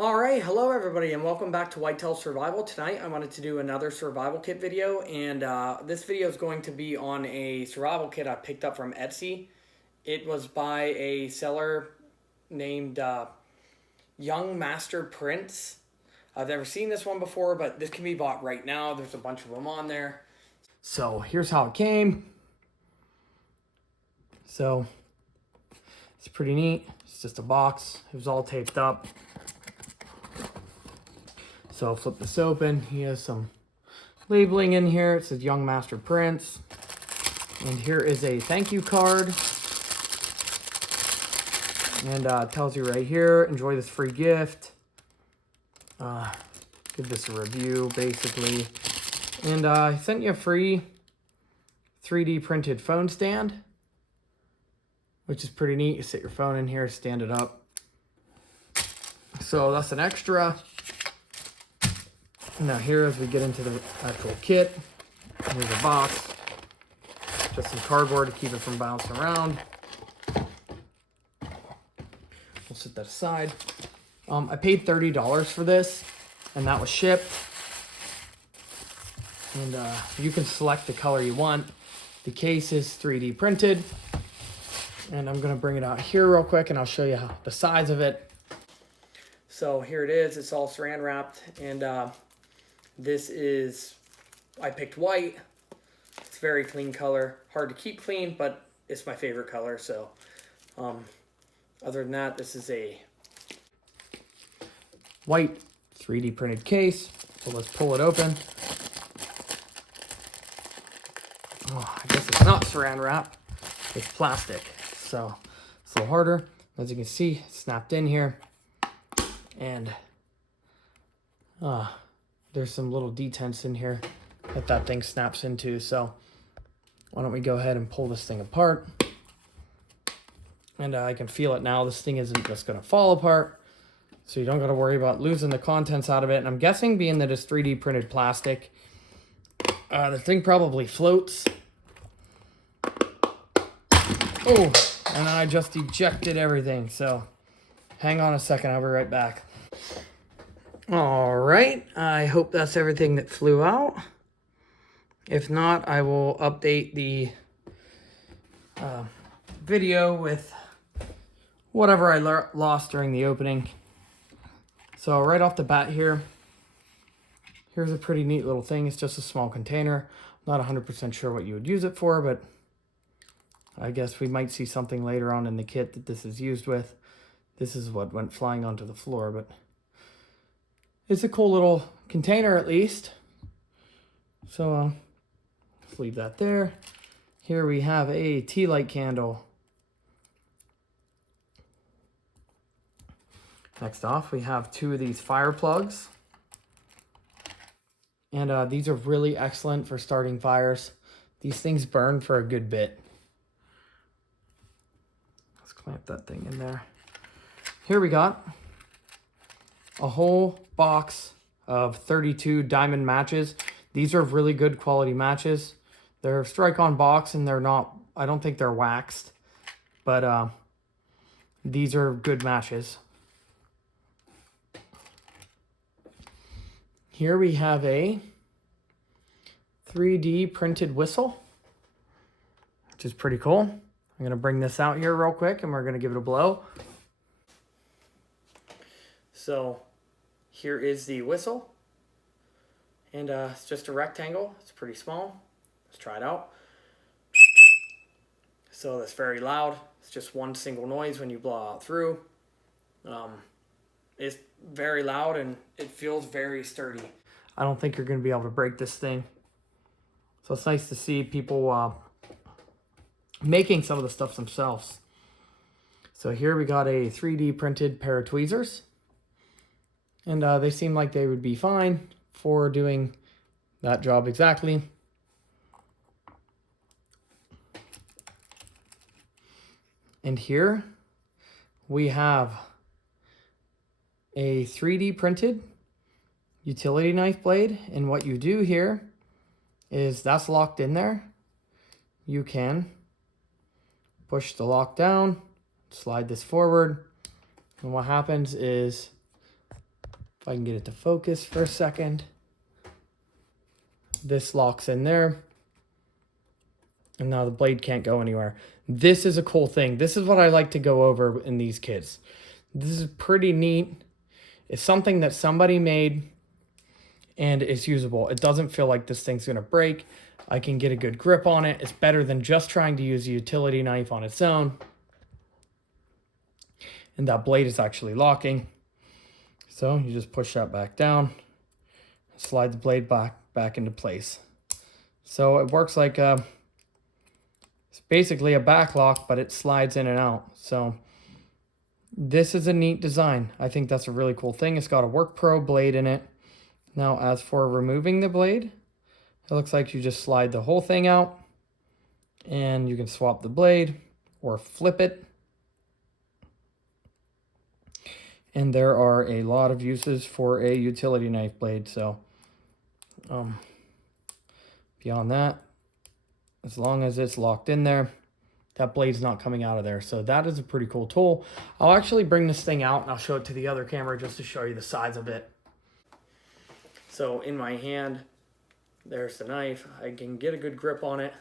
Alright, hello everybody and welcome back to Whitetail Survival. Tonight I wanted to do another survival kit video, and this video is going to be on a survival kit I picked up from Etsy. It was by a seller named Young Master Prince. I've never seen this one before, but this can be bought right now. There's a bunch of them on there. So here's how it came. So it's pretty neat. It's just a box. It was all taped up. So I'll flip this open. He has some labeling in here. It says Young Master Prince. And here is a thank you card. And it tells you right here, enjoy this free gift. Give this a review, basically. And I sent you a free 3D printed phone stand, which is pretty neat. You sit your phone in here, stand it up. So that's an extra. Now here, as we get into the actual kit, here's a box, just some cardboard to keep it from bouncing around. We'll set that aside. I paid $30 for this, and that was shipped. And you can select the color you want. The case is 3D printed, and I'm gonna bring it out here real quick, and I'll show you the size of it. So here it is. It's all saran wrapped, and this is, I picked white. It's a very clean color. Hard to keep clean, but it's my favorite color. So other than that, this is a white 3D printed case. So let's pull it open. Oh, I guess it's not saran wrap. It's plastic. So it's a little harder. As you can see, it's snapped in here. And there's some little detents in here that thing snaps into. So why don't we go ahead and pull this thing apart. And I can feel it now. This thing isn't just going to fall apart. So you don't got to worry about losing the contents out of it. And I'm guessing, being that it's 3D printed plastic, the thing probably floats. Oh, and I just ejected everything. So hang on a second. I'll be right back. All right, I hope that's everything that flew out. If not, I will update the video with whatever I lost during the opening. So right off the bat here, here's a pretty neat little thing. It's just a small container. I'm not 100% sure what you would use it for, but I guess we might see something later on in the kit that this is used with. This is what went flying onto the floor, but it's a cool little container, at least. So let's leave that there. Here we have a tea light candle. Next off, we have two of these fire plugs. And these are really excellent for starting fires. These things burn for a good bit. Let's clamp that thing in there. Here we got a whole box of 32 diamond matches. These are really good quality matches. They're strike-on box, and they're not, I don't think they're waxed, but these are good matches. Here we have a 3D printed whistle, which is pretty cool. I'm gonna bring this out here real quick, and we're gonna give it a blow. So here is the whistle, and it's just a rectangle. It's pretty small. Let's try it out. So that's very loud. It's just one single noise when you blow out through. It's very loud, and it feels very sturdy. I don't think you're going to be able to break this thing. So it's nice to see people making some of the stuff themselves. So here we got a 3D printed pair of tweezers. And they seem like they would be fine for doing that job exactly. And here we have a 3D printed utility knife blade. And what you do here is that's locked in there. You can push the lock down, slide this forward, and what happens is If I can get it to focus for a second. This locks in there. And now the blade can't go anywhere. This is a cool thing. This is what I like to go over in these kits. This is pretty neat. It's something that somebody made and it's usable. It doesn't feel like this thing's gonna break. I can get a good grip on it. It's better than just trying to use a utility knife on its own. And that blade is actually locking. So you just push that back down, slide the blade back into place. So it works like it's basically a back lock, but it slides in and out. So this is a neat design. I think that's a really cool thing. It's got a Work Pro blade in it. Now, as for removing the blade, it looks like you just slide the whole thing out and you can swap the blade or flip it. And there are a lot of uses for a utility knife blade. So beyond that, as long as it's locked in there, that blade's not coming out of there. So that is a pretty cool tool. I'll actually bring this thing out and I'll show it to the other camera just to show you the size of it. So in my hand, there's the knife. I can get a good grip on it.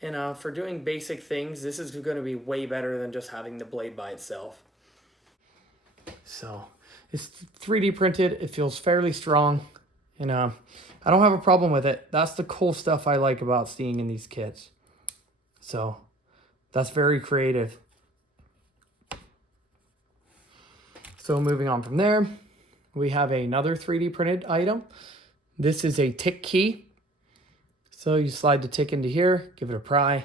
And for doing basic things, this is going to be way better than just having the blade by itself. So it's 3D printed. It feels fairly strong. And I don't have a problem with it. That's the cool stuff I like about seeing in these kits. So that's very creative. So moving on from there, we have another 3D printed item. This is a tick key. So you slide the tick into here, give it a pry,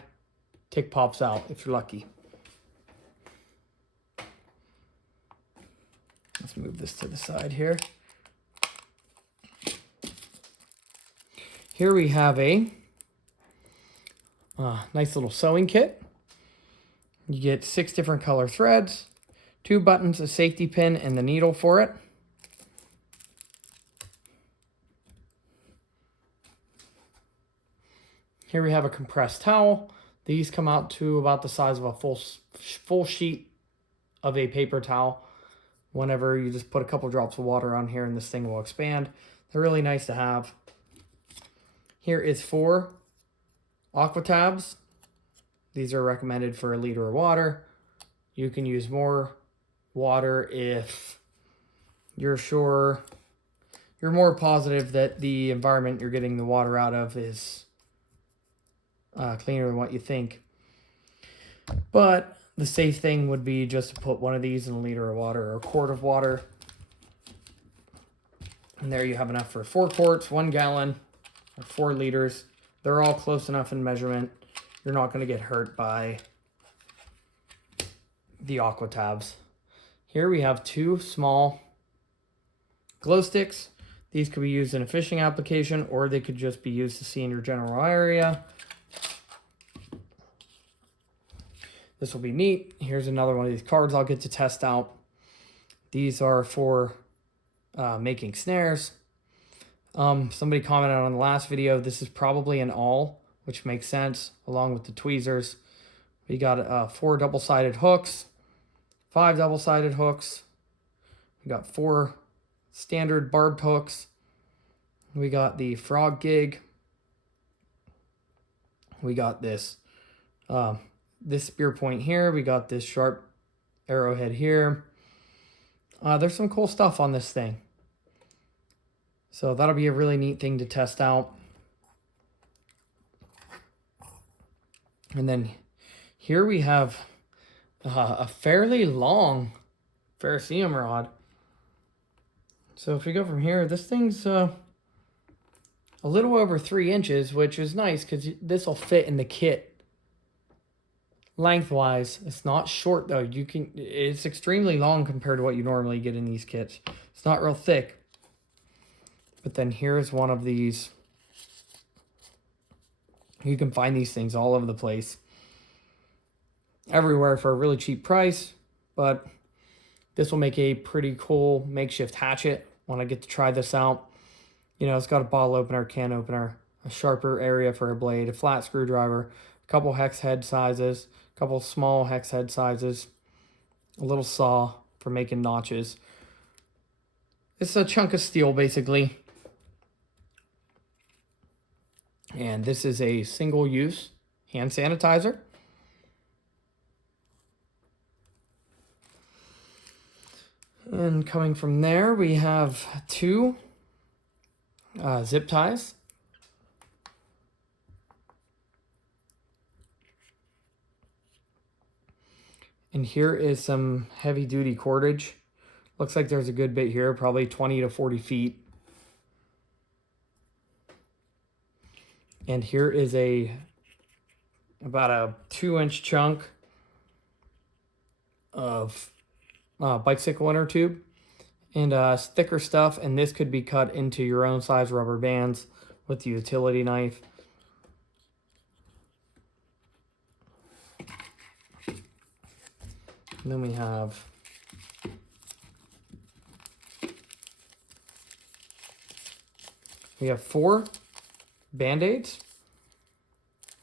tick pops out if you're lucky. Let's move this to the side here. Here we have a nice little sewing kit. You get 6 different color threads, 2 buttons, a safety pin, and the needle for it. Here we have a compressed towel. These come out to about the size of a full sheet of a paper towel. Whenever you just put a couple drops of water on here and this thing will expand. They're really nice to have. Here is 4 aqua tabs. These are recommended for 1 liter of water. You can use more water if you're sure, you're more positive that the environment you're getting the water out of is cleaner than what you think. But the safe thing would be just to put one of these in 1 liter of water or a quart of water. And there you have enough for 4 quarts, 1 gallon, or 4 liters. They're all close enough in measurement. You're not going to get hurt by the aqua tabs. Here we have 2 small glow sticks. These could be used in a fishing application or they could just be used to see in your general area. This will be neat. Here's another one of these cards I'll get to test out. These are for making snares. Somebody commented on the last video, this is probably an awl, which makes sense, along with the tweezers. We got 4 double-sided hooks, 5 double-sided hooks. We got 4 standard barbed hooks. We got the frog gig. We got this spear point here. We got this sharp arrowhead here. There's some cool stuff on this thing. So that'll be a really neat thing to test out. And then here we have a fairly long ferrocerium rod. So if we go from here, this thing's a little over 3 inches, which is nice because this will fit in the kit lengthwise. It's not short though. It's extremely long compared to what you normally get in these kits. It's not real thick. But then here's one of these. You can find these things all over the place, everywhere for a really cheap price. But this will make a pretty cool makeshift hatchet when I get to try this out. You know, it's got a bottle opener, can opener, a sharper area for a blade, a flat screwdriver, a couple hex head sizes, a couple small hex head sizes, a little saw for making notches. It's a chunk of steel, basically. And this is a single-use hand sanitizer. And coming from there, we have two zip ties. And here is some heavy-duty cordage. Looks like there's a good bit here, probably 20 to 40 feet. And here is about a 2-inch chunk of bicycle inner tube and thicker stuff. And this could be cut into your own size rubber bands with the utility knife. And then we have four Band-Aids.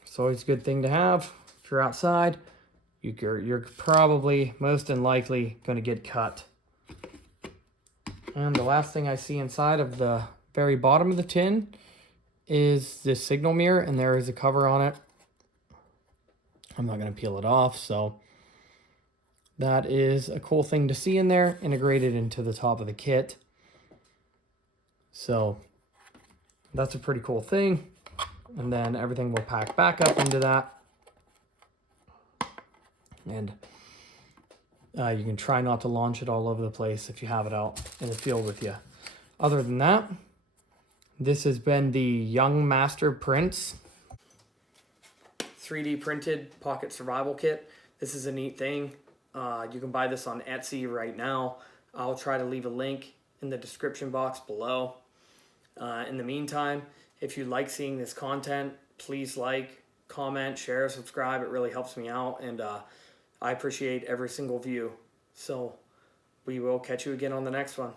It's always a good thing to have. If you're outside, you're probably most and likely going to get cut. And the last thing I see inside of the very bottom of the tin is this signal mirror, and there is a cover on it. I'm not going to peel it off, so that is a cool thing to see in there, integrated into the top of the kit. So that's a pretty cool thing. And then everything will pack back up into that. And you can try not to launch it all over the place if you have it out in the field with you. Other than that, this has been the Young Master Prince 3D printed pocket survival kit. This is a neat thing. You can buy this on Etsy right now. I'll try to leave a link in the description box below. In the meantime, if you like seeing this content, please like, comment, share, subscribe. It really helps me out, and I appreciate every single view. So we will catch you again on the next one.